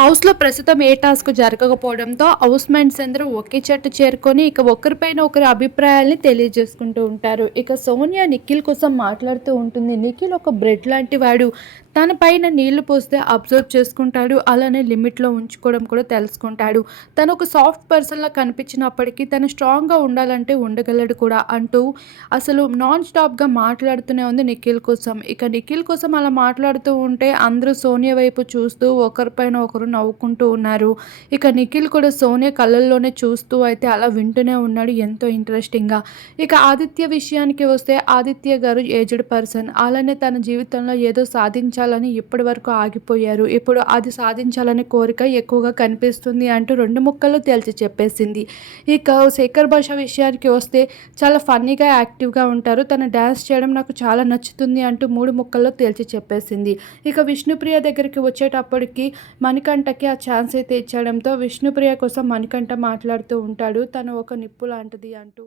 హౌస్‌లో ప్రస్తుతం ఏ task జరగకపోవడంతో housemates అందరూ ఒకే చెట్టు చేరుకొని ఇక ఒకరిపైన ఒకరి అభిప్రాయాల్ని తెలియజేసుకుంటూ ఉంటారు. ఇక సోనియా నిఖిల్ కోసం మాట్లాడుతూ ఉంటుంది. నిఖిల్ ఒక బ్రెడ్ లాంటి వాడు. తన పైన నీళ్లు పోస్తే అబ్జర్వ్ చేసుకుంటాడు. అలానే లిమిట్‌లో ఉంచుకోవడం కూడా తెలుసుకుంటాడు. తను ఒక సాఫ్ట్ పర్సన్‌లా కనిపించినప్పటికీ తను స్ట్రాంగ్‌గా ఉండాలంటే ఉండగలడు కూడా అంటూ అసలు నాన్ స్టాప్‌గా మాట్లాడుతూనే ఉంది నిఖిల్ కోసం. ఇక నిఖిల్ కోసం అలా మాట్లాడుతూ ఉంటే అందరూ సోనియా వైపు చూస్తూ ఒకరిపైన ఒకరు నవ్వుకుంటూ ఉన్నారు. ఇక నిఖిల్ కూడా సోనియా కళ్ళల్లోనే చూస్తూ అయితే అలా వింటూనే ఉన్నాడు ఎంతో ఇంట్రెస్టింగ్‌గా. ఇక ఆదిత్య విషయానికి వస్తే ఆదిత్య గారు ఏజ్డ్ పర్సన్. అలానే తన జీవితంలో ఏదో సాధించాలని ఇప్పటి వరకు ఆగిపోయారు. ఇప్పుడు అది సాధించాలనే కోరిక ఎక్కువగా కనిపిస్తుంది అంటూ 2 ముక్కల్లో తేల్చి చెప్పేసింది. ఇక శేఖర్ భాష విషయానికి వస్తే చాలా ఫన్నీగా, యాక్టివ్‌గా ఉంటారు. తను డాన్స్ చేయడం నాకు చాలా నచ్చుతుంది అంటూ 3 ముక్కల్లో తేల్చి చెప్పేసింది. ఇక విష్ణుప్రియ దగ్గరికి వచ్చేటప్పటికి మణికంఠకి ఆ ఛాన్స్ అయితే ఇచ్చడంతో విష్ణుప్రియ కోసం మణికంఠ మాట్లాడుతూ ఉంటాడు. తను ఒక నిప్పు లాంటిది అంటూ.